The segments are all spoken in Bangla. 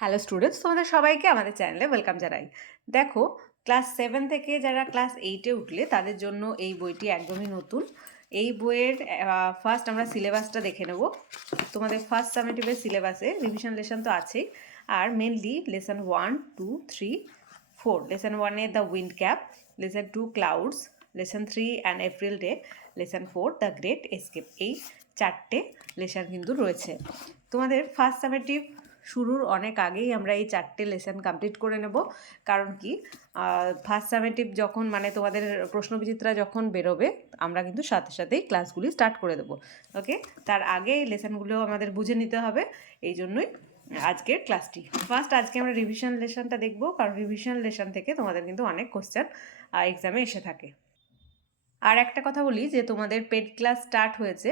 হ্যালো স্টুডেন্টস তোমাদের সবাইকে আমাদের চ্যানেলে ওয়েলকাম জানাই। দেখো ক্লাস সেভেন থেকে যারা ক্লাস এইটে উঠলে, তাদের জন্য এই বইটি একদমই নতুন। এই বইয়ের ফার্স্ট আমরা সিলেবাসটা দেখে নেব। তোমাদের ফার্স্ট সামেটিভের সিলেবাসে রিভিশন লেসন তো আছেই। আর mainly lesson one two three four lesson ওয়ানে the wind cap lesson two clouds lesson three and April day lesson four the great escape এই চারটে লেসন কিন্তু রয়েছে। তোমাদের ফার্স্ট সামেটিভ শুরুর অনেক আগেই আমরা এই চারটে লেসন কমপ্লিট করে নেব। কারণ কি? ফার্স্ট সামেটিভ যখন মানে তোমাদের প্রশ্নবিচিত্রা যখন বেরোবে, আমরা কিন্তু সাথে সাথেই ক্লাসগুলি স্টার্ট করে দেবো। ওকে তার আগে এই লেসনগুলো আমাদের বুঝে নিতে হবে, এই জন্যই আজকের ক্লাসটি ফার্স্ট আজকে আমরা রিভিশন লেসনটা দেখব, কারণ রিভিশন লেসন থেকে তোমাদের কিন্তু অনেক কোশ্চেন এক্সামে এসে থাকে। আর একটা কথা বলি যে তোমাদের পেড ক্লাস স্টার্ট হয়েছে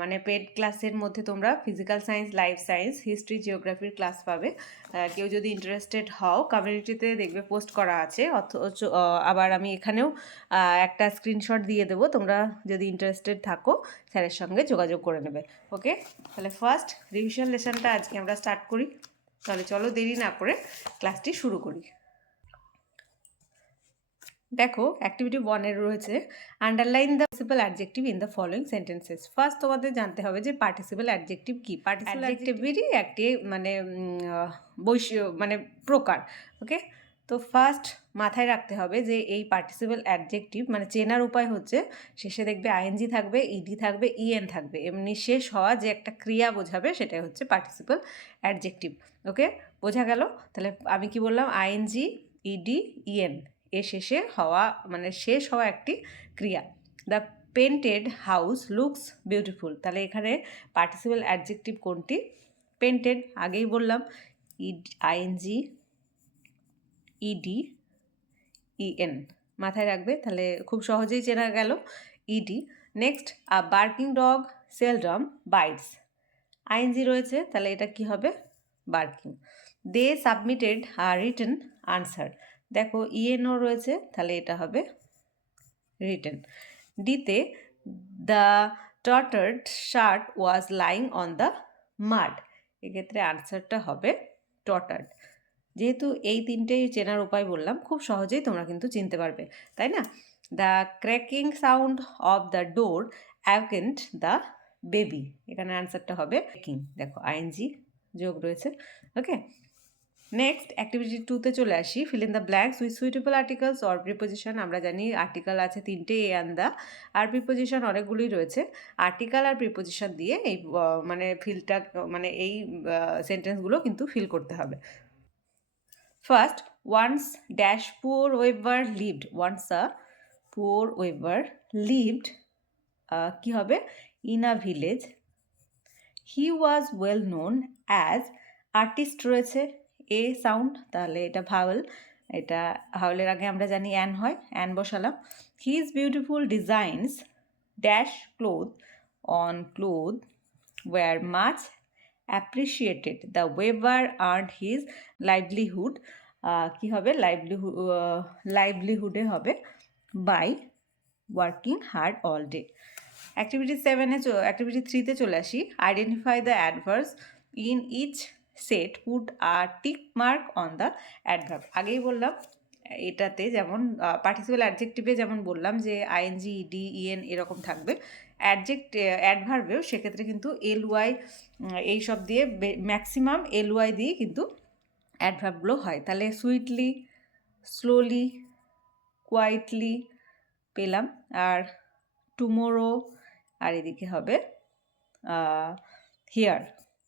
মানে পেড ক্লাসের মধ্যে তোমরা physical science life science history জিওগ্রাফির class পাবে। কেউ যদি ইন্টারেস্টেড হও কমিউনিটিতে দেখবে পোস্ট করা আছে, অথচ আবার আমি এখানেও একটা স্ক্রিনশট দিয়ে দেবো, তোমরা যদি ইন্টারেস্টেড থাকো স্যারের সঙ্গে যোগাযোগ করে নেবে। ওকে তাহলে ফার্স্ট রিভিশন লেসনটা আজকে আমরা স্টার্ট করি। তাহলে চলো দেরি না করে ক্লাসটি শুরু করি। দেখো অ্যাক্টিভিটি ওয়ানের রয়েছে। Underline the participle adjective in the following sentences first তোমাদের জানতে হবে যে পার্টিসিপাল অ্যাডজেক্টিভ কী? পার্টিসিপাল অ্যাডজেক্টিভেরই একটি মানে বৈশ মানে প্রকার ওকে তো ফার্স্ট মাথায় রাখতে হবে যে এই পার্টিসিপাল অ্যাডজেক্টিভ মানে চেনার উপায় হচ্ছে শেষে দেখবে আইএনজি থাকবে ইডি থাকবে ইএন থাকবে। এমনি শেষ হওয়া যে একটা ক্রিয়া বোঝাবে সেটাই হচ্ছে পার্টিসিপাল অ্যাডজেক্টিভ ওকে বোঝা গেল? তাহলে আমি কি বললাম? আইএনজি ইডি ইএন এ শেষে হওয়া মানে শেষ হওয়া একটি ক্রিয়া। The painted house looks beautiful তাহলে এখানে পার্টিসিপাল অ্যাডজেক্টিভ কোনটি? পেন্টেড আগেই বললাম ইড আইএনজি ইডি ইএন মাথায় রাখবে, তাহলে খুব সহজেই চেনা গেল ED next a barking dog seldom bites ING রয়েছে, তাহলে এটা কি হবে? Barking they submitted a written answer দেখো ইএনও রয়েছে, তাহলে এটা হবে রিটেন ডিতে the tattered shirt was lying on the mud এক্ষেত্রে আনসারটা হবে টটার্ড যেহেতু এই তিনটেই চেনার উপায় বললাম, খুব সহজেই তোমরা কিন্তু চিনতে পারবে, তাই না? The cracking sound of the door awakened the baby এখানে আনসারটা হবে কিং দেখো আইএনজি যোগ রয়েছে ওকে নেক্সট অ্যাক্টিভিটি টুতে চলে আসি। Fill in the blanks with suitable articles or preposition আমরা জানি আর্টিকেল আছে তিনটে এ অ্যান্ড দ্য আর প্রিপোজিশন অনেকগুলোই রয়েছে। আর্টিকেল আর প্রিপোজিশন দিয়ে এই মানে ফিলটা মানে এই সেন্টেন্সগুলো কিন্তু ফিল করতে হবে। First once dash poor weaver lived once a poor weaver lived কী হবে? In a village he was well known as artist রয়েছে। এ সাউন্ড তাহলে এটা ভাওয়েল এটা ভাওয়েলের আগে আমরা জানি অ্যান হয় অ্যান বসালাম। His beautiful designs dash cloth on cloth were much appreciated the weaver earn his livelihood কী হবে? লাইভলিহুড লাইভলিহুডে হবে by working hard all day activity সেভেনে অ্যাক্টিভিটি থ্রিতে চলে আসি। Identify the adverbs in each set put R tick mark on the adverb আগেই বললাম, এটাতে যেমন পার্টিসিপাল অ্যাডজেক্টিভে যেমন বললাম যে আইএনজি ইডি ইএন এরকম থাকবে অ্যাডজেক্ট অ্যাডভার্বেও সেক্ষেত্রে কিন্তু এল ওয়াই এইসব দিয়ে ম্যাক্সিমাম এল ওয়াই দিয়ে কিন্তু অ্যাডভার্বগুলো হয়। তাহলে সুইটলি স্লোলি কোয়াইটলি পেলাম। আর টুমোরো আর এদিকে হবে হিয়ার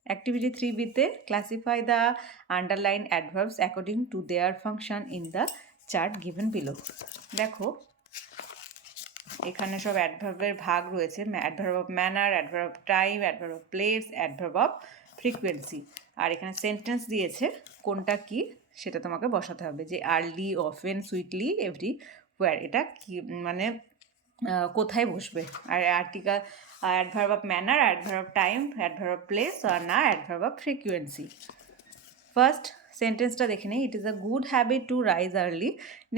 অ্যাক্টিভিটি থ্রি বিতে classify the underline adverbs according to their function in the chart given below দেখো, এখানে সব অ্যাডভার্বের ভাগ রয়েছে adverb of manner adverb of time adverb of place adverb of frequency আর এখানে সেন্টেন্স দিয়েছে কোনটা কি, সেটা তোমাকে বসাতে হবে যে early often sweetly everywhere এটা কি মানে কোথায় বসবে? আর article adverb of manner adverb of time adverb of place আর না অ্যাডভার্ব অফ ফ্রিকুয়েন্সি ফার্স্ট সেন্টেন্সটা দেখে নিই। It is a good habit to rise early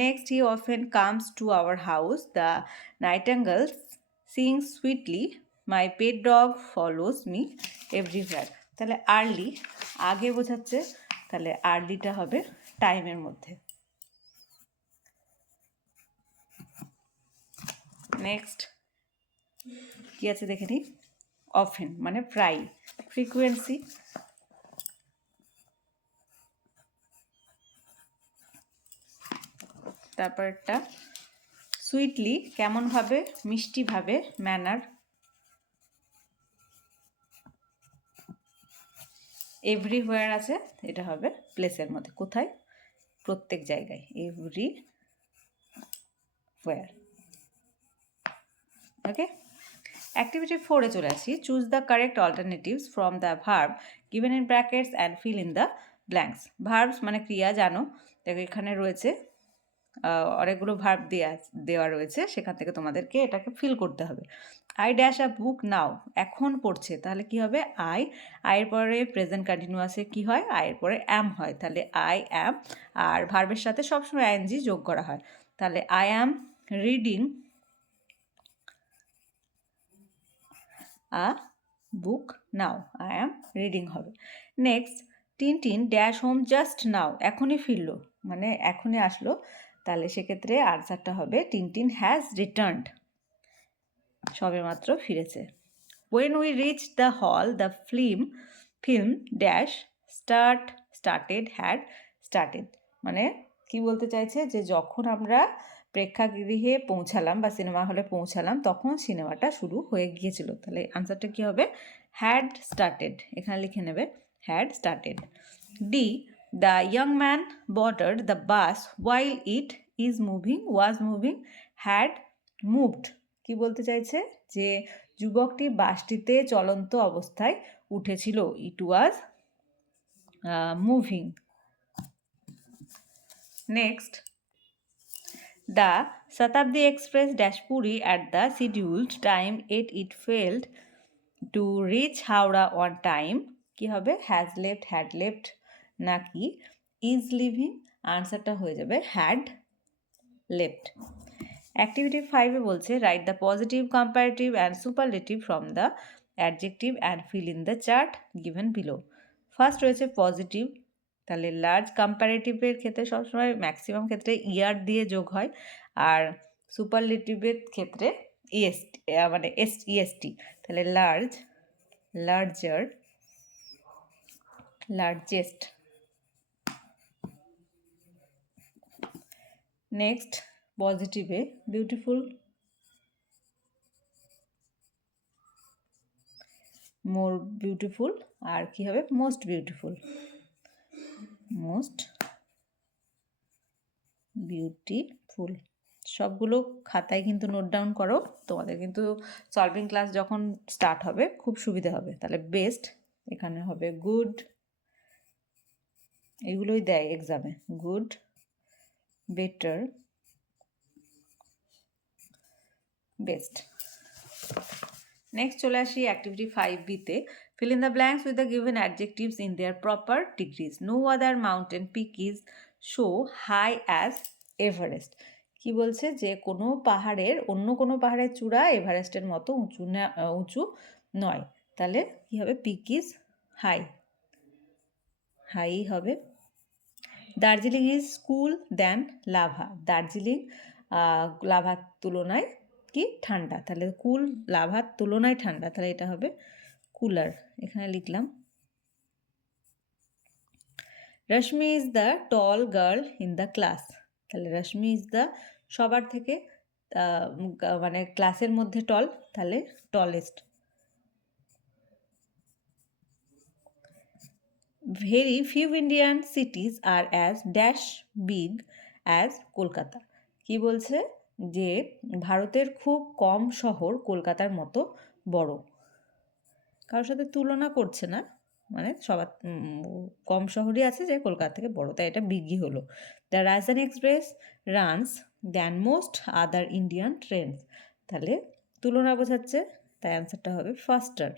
next he often comes to our house the nightingales sing sweetly my pet dog follows me everywhere তাহলে আর্লি আগে বোঝাচ্ছে, তাহলে আর্লিটা হবে টাইমের মধ্যে। নেক্সট কি আছে দেখে নিই অফেন মানে প্রায়। ফ্রিকুয়েন্সি তারপরটা সুইটলি কেমনভাবে, মিষ্টিভাবে ম্যানার এভরিওয়্যার আছে, এটা হবে প্লেসের মধ্যে। কোথায়? প্রত্যেক জায়গায় এভরি ওয়্যার ওকে অ্যাক্টিভিটি ফোরে চলে আসি। Choose the correct alternatives from the verb given in brackets and fill in the blanks verbs মানে ক্রিয়া, জানো। দেখো এখানে রয়েছে অনেকগুলো ভার্ব দেওয়া দেওয়া রয়েছে। সেখান থেকে তোমাদেরকে এটাকে ফিল করতে হবে। I dash a book now এখন পড়ছে। তাহলে কি হবে? আই আয়ের পরে প্রেজেন্ট কন্টিনিউয়াসে কি হয়? আয়ের পরে অ্যাম হয়। তাহলে আই অ্যাম আর ভার্বের সাথে সবসময় আইএনজি যোগ করা হয়। তাহলে I am reading a book now I am reading হবে। Next ten dash home just now এখনই ফিরলো। মানে এখনই আসলো। তাহলে সেক্ষেত্রে আনসারটা হবে টিন টিন হ্যাজ রিটার্নড সবেমাত্র ফিরেছে। When we reach the hall the film film dash start started had started মানে কি বলতে চাইছে? যে যখন আমরা প্রেক্ষাগৃহে পৌঁছালাম বা সিনেমা হলে পৌঁছালাম, তখন সিনেমাটা শুরু হয়ে গিয়েছিল। তাহলে আনসারটা কী হবে? হ্যাড স্টার্টেড এখানে লিখে নেবে had started D the young man boarded the bus while it is moving was moving had moved কি বলতে চাইছে? যে যুবকটি বাসটিতে চলন্ত অবস্থায় উঠেছিল। It was moving next the Shatabdi express ড্যাশপুরি at the scheduled time at it failed to reach Howrah on time. কি হবে? হ্যাজ লেফট, হ্যাড লেফট নাকি ইজ লিভিং? আনসারটা হয়ে যাবে হ্যাড লেফট। অ্যাক্টিভিটি ফাইভে বলছে, write the positive, comparative and superlative from the adjective and fill in the chart given below. First রয়েছে পজিটিভ তাহলে লার্জ কম্পারেটিভের ক্ষেত্রে সবসময় ম্যাক্সিমাম ক্ষেত্রে ইয়ার দিয়ে যোগ হয় আর সুপারলেটিভের ক্ষেত্রে ইএসটি মানে এস ইএসটি তাহলে লার্জ লার্জার লার্জেস্ট নেক্সট পজিটিভে বিউটিফুল মোর বিউটিফুল আর কি হবে? Most beautiful most beautiful. সবগুলো খাতায় কিন্তু নোট ডাউন করো, তোমাদের কিন্তু সলভিং ক্লাস যখন স্টার্ট হবে, খুব সুবিধা হবে। তাহলে বেস্ট এখানে হবে গুড এগুলোই দেয় এক্সামে গুড বেটার বেস্ট নেক্সট চলে আসি অ্যাক্টিভিটি ফাইভ বিতে fill in the blanks with the given adjectives in their proper degrees. No other mountain peak is so high as everest. কি বলছে? যে কোনো পাহাড়ের, অন্য কোনো পাহাড়ের চূড়া এভারেস্টের মতো উঁচু না উঁচু নয়। তাহলে কী হবে? পিক ইজ হাই হাই হবে। Darjeeling is cool than Lava Darjeeling লাভার তুলনায় কি ঠান্ডা? তাহলে কুল লাভার তুলনায় ঠান্ডা। তাহলে এটা হবে কুলার এখানে লিখলাম। Rashmi is the tall girl in the class তাহলে রশ্মি ইজ দ্য সবার থেকে মানে ক্লাসের মধ্যে টল তাহলে tallest very few Indian cities are as dash big as Kolkata কি বলছে? যে ভারতের খুব কম শহর কলকাতার মতো বড়। কারোর সাথে তুলনা করছে না। মানে সবার কম শহরই আছে যে কলকাতা থেকে বড়, তাই এটা বিগই হলো। The Rajdhani express runs than most other Indian trains. তাহলে তুলনা বোঝাচ্ছে, তাই অ্যান্সারটা হবে ফাস্টার।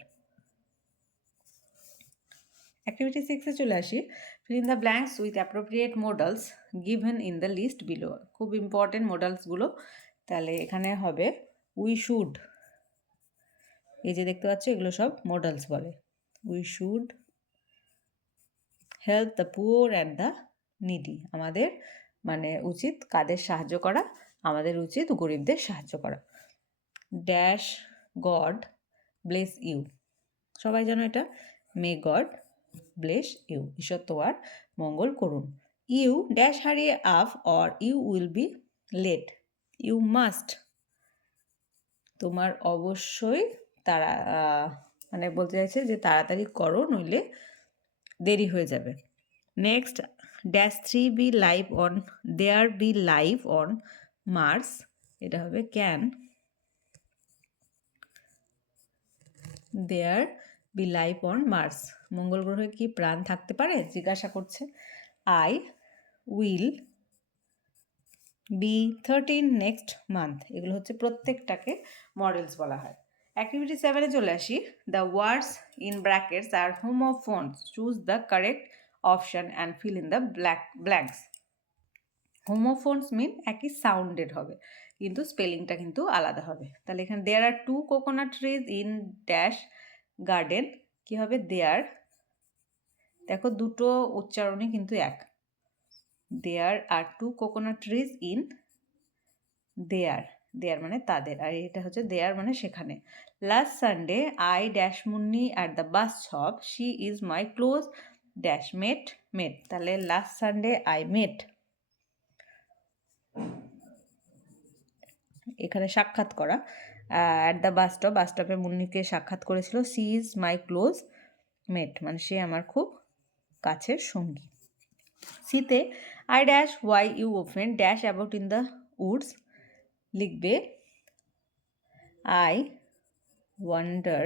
অ্যাক্টিভিটি সিক্সে চলে আসি। Fill in the blanks with appropriate models given in the list below. খুব ইম্পর্টেন্ট মডেলসগুলো। তাহলে এখানে হবে, উই শুড এই যে দেখতে পাচ্ছ, এগুলো সব মডেলস বলে। We should help the poor and the needy আমাদের মানে উচিত কাদের সাহায্য করা, আমাদের উচিত গরিবদের সাহায্য করা। ড্যাশ গড ব্লেস ইউ সবাই জানো এটা? মে গড ব্লেস ইউ ঈশ্বর তোমার মঙ্গল করুন। You dash hurry up or you will be late you must তোমার অবশ্যই তারা মানে বলতে চাইছে যে তাড়াতাড়ি করো, নইলে দেরি হয়ে যাবে। Next dash three be live on there be live on Mars এটা হবে can there be life on Mars মঙ্গল গ্রহে কি প্রাণ থাকতে পারে? জিজ্ঞাসা করছে। I will be thirteen next month এগুলো হচ্ছে প্রত্যেকটাকে মডেলস বলা হয়। অ্যাক্টিভিটি সেভেনে চলে আসি। The words in brackets are homophones choose the correct option and fill in the black blanks homophones mean একই সাউন্ডেড হবে, কিন্তু স্পেলিংটা কিন্তু আলাদা হবে। তাহলে এখানে there are two coconut trees in dash garden কি হবে? দেয়ার দেখো দুটো উচ্চারণই কিন্তু এক। There are two coconut trees in there there মানে তাদের, আর এটা হচ্ছে দেয়ার মানে সেখানে। Last Sunday I dash Munni at the bus stop she is my close dash met met তাহলে লাস্ট সানডে আই মেট এখানে সাক্ষাৎ করা। At the bus stop bus স্টপে মুন্নিকে সাক্ষাৎ করেছিল। She is my close mate মানে সে আমার খুব কাছের সঙ্গী। সিতে I dash why you often dash about in the woods লিখবে I wonder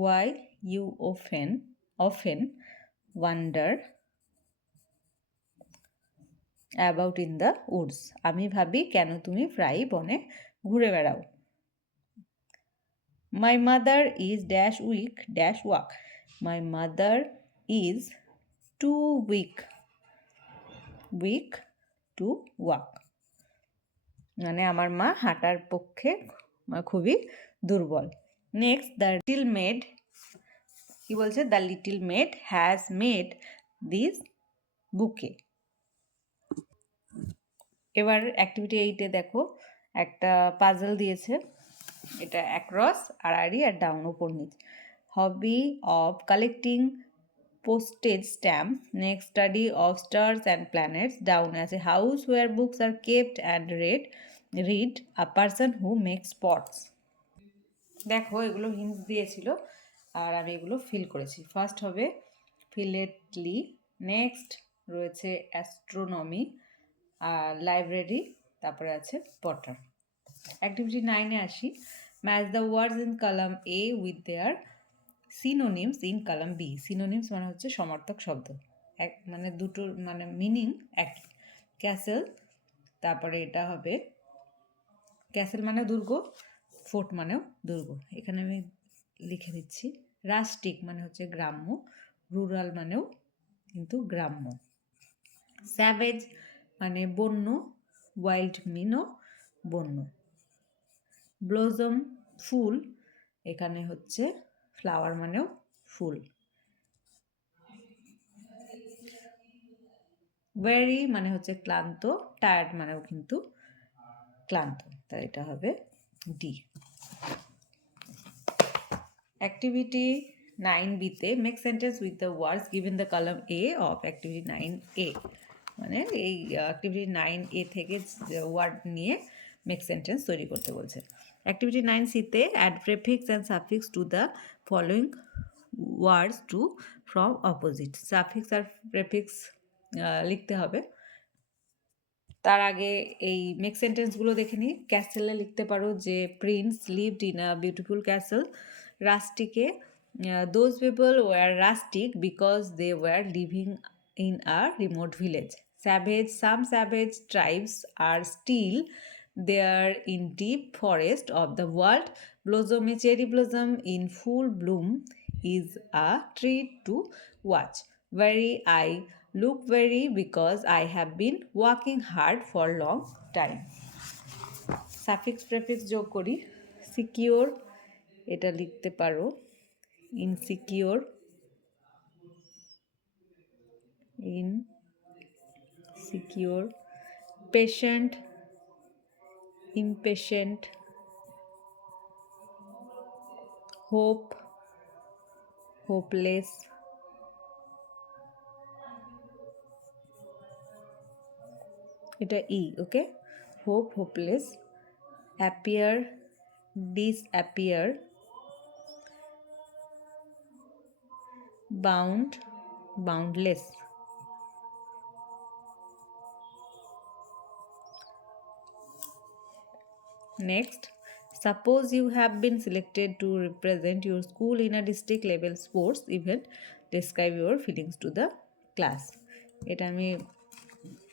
why you often often wander about in the woods আমি ভাবি, কেন তুমি প্রায়ই বনে ঘুরে বেড়াও? My mother is dash weak dash walk my mother is too weak weak to walk মানে আমার মা হাঁটার পক্ষে খুবই দুর্বল। নেক্সট দ্য লিটিল মেড কি বলছে? The little maid has made this বুকে এবার অ্যাক্টিভিটি এইটে দেখো, একটা পাজল দিয়েছে। এটা অ্যাক্রস আড়াআড়ি আর ডাউন ওপর নিচ। Hobby of collecting postage stamp next study of stars and planets ডাউনে আছে house where books are kept and read read a person who make spots দেখো, এগুলো হিন্টস দিয়েছিল, আর আমি এগুলো ফিল করেছি। ফার্স্ট হবে ফিলেটলি নেক্সট রয়েছে অ্যাস্ট্রোনমি আর লাইব্রেরি তারপরে আছে পটার অ্যাক্টিভিটি নাইনে আসি। Match the words in column A with their synonyms in column B synonyms মানে হচ্ছে সমর্থক শব্দ। এক মানে দুটোর মানে মিনিং একই। ক্যাসেল তারপরে এটা হবে ক্যাসেল মানে দুর্গ ফোর্ট মানেও দুর্গ। এখানে আমি লিখে দিচ্ছি রাস্টিক মানে হচ্ছে গ্রাম্য রুরাল মানেও কিন্তু গ্রাম্য। স্যাভেজ মানে বন্য ওয়াইল্ড মিনও বন্য। ব্লোজম ফুল, এখানে হচ্ছে ফ্লাওয়ার মানেও ফুল। ওয়ারি মানে হচ্ছে ক্লান্ত টায়ার্ড মানেও কিন্তু ক্লান্ত। তাই এটা হবে ডি অ্যাক্টিভিটি নাইন বিতে make sentence with the words given the column A of activity nine A মানে এই অ্যাক্টিভিটি নাইন এ থেকে ওয়ার্ড নিয়ে মেক সেন্টেন্স তৈরি করতে বলছে। অ্যাক্টিভিটি নাইন সিতে add prefix and suffix to the following words to form opposite suffix R prefix লিখতে হবে। তার আগে এই মেক সেন্টেন্সগুলো দেখে নিই। ক্যাসেলে লিখতে পারো যে prince lived in a beautiful castle রাস্টিকে those people were rustic because they were living in a remote village. Savage, some savage tribes are still they are in deep forest of the world ব্লোজমে cherry blossom in full bloom is a tree to watch very I look very because I have been walking hard for long time suffix prefix যোগ করি। সিকিওর এটা লিখতে পারো। Insecure in secure patient impatient hope hopeless এটা ই okay hope hopeless appear disappear bound boundless Next, suppose you have been selected to represent your school in a district level sports event. Describe your feelings to the class. এটা আমি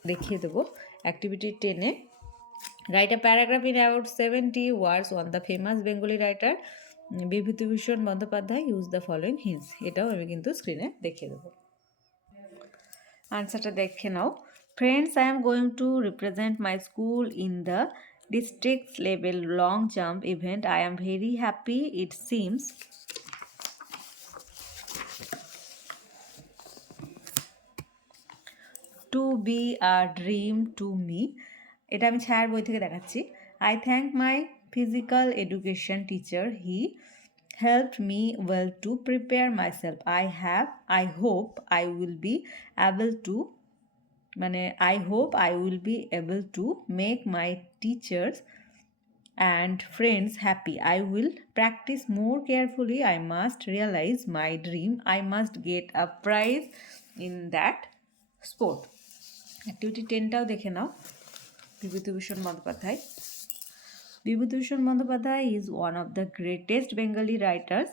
দেখিয়ে দেবো অ্যাক্টিভিটি টেনে write a paragraph in about seventy words on the famous Bengali writer Bibhutibhushan Bandyopadhyay use the following hints এটাও আমি কিন্তু স্ক্রিনে দেখিয়ে দেবো আনসারটা দেখে নাও friends I am going to represent my school in the district level long jump event i am very happy it seems to be a dream to me এটা আমি ছায়ার বই থেকে দেখাচ্ছি I thank my physical education teacher he helped me well to prepare myself i have i hope i will be able to মানে I hope I will be able to make my teachers and friends happy I will practice more carefully I must realise my dream I must get a prize in that sport activity টেনটাও দেখে নাও। Bibhutibhushan Bandyopadhyay. Bibhutibhushan Bandyopadhyay is one of the greatest Bengali writers.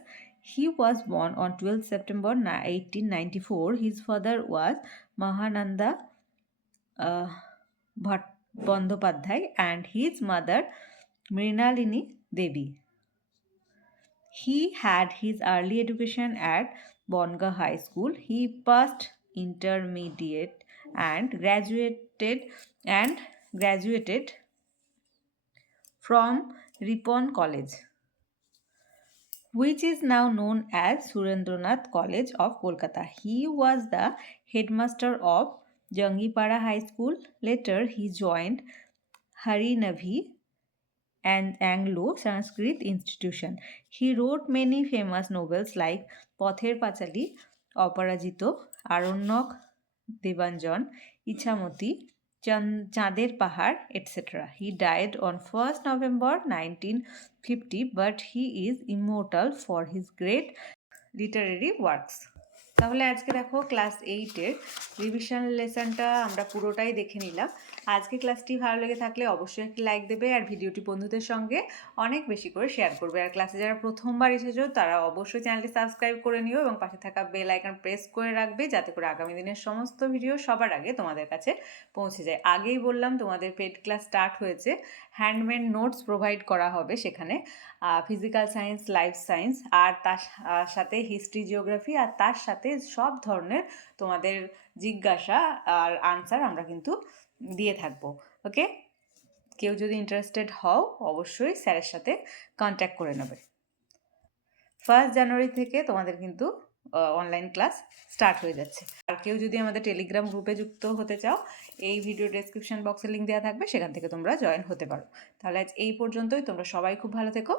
He was born on 12th September 1894. His father was Mahananda uh, Bhat Bandhopadhyay and his mother Mrinalini Devi. He had his early education at Bonga High School. He passed intermediate and graduated and graduated from Ripon College, which is now known as Surendranath College of Kolkata. He was the headmaster of Jangipara High School. Later, he joined Harinavi and Anglo Sanskrit Institution. He wrote many famous novels like Pother Pachali, Oparajito, Aronok, Devanjan, Ichamoti, Chan- চাঁদের পাহাড় etc. He died on 1st November 1950 but he is immortal for his great literary works. তাহলে আজকে দেখো ক্লাস এইটের রিভিশন লেসনটা আমরা পুরোটাই দেখে নিলাম। আজকে ক্লাসটি ভালো লেগে থাকলে অবশ্যই একটি লাইক দেবে আর ভিডিওটি বন্ধুদের সঙ্গে অনেক বেশি করে শেয়ার করবে। আর ক্লাসে যারা প্রথমবার এসেছ, তারা অবশ্যই চ্যানেলটি সাবস্ক্রাইব করে নিও এবং পাশে থাকা বেল আইকন প্রেস করে রাখবে যাতে করে আগামী দিনের সমস্ত ভিডিও সবার আগে তোমাদের কাছে পৌঁছে যায়। আগেই বললাম, তোমাদের পেড ক্লাস স্টার্ট হয়েছে। হ্যান্ডমেড নোটস প্রোভাইড করা হবে সেখানে। ফিজিক্যাল সায়েন্স, লাইফ সায়েন্স আর তার সাথে হিস্ট্রি, জিওগ্রাফি আর তার সাথে সব ধরনের তোমাদের জিজ্ঞাসা আর আনসার আমরা কিন্তু দিয়ে থাকব ওকে কেউ যদি ইন্টারেস্টেড হও, অবশ্যই স্যারের সাথে কন্ট্যাক্ট করে নেবে। ফার্স্ট জানুয়ারি থেকে তোমাদের কিন্তু অনলাইন ক্লাস স্টার্ট হয়ে যাচ্ছে। আর কেউ যদি আমাদের টেলিগ্রাম গ্রুপে যুক্ত হতে চাও, এই ভিডিও ডেসক্রিপশন বক্সে লিঙ্ক দেওয়া থাকবে, সেখান থেকে তোমরা জয়েন হতে পারো। তাহলে আজ এই পর্যন্তই, তোমরা সবাই খুব ভালো থেকো।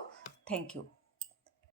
Thank you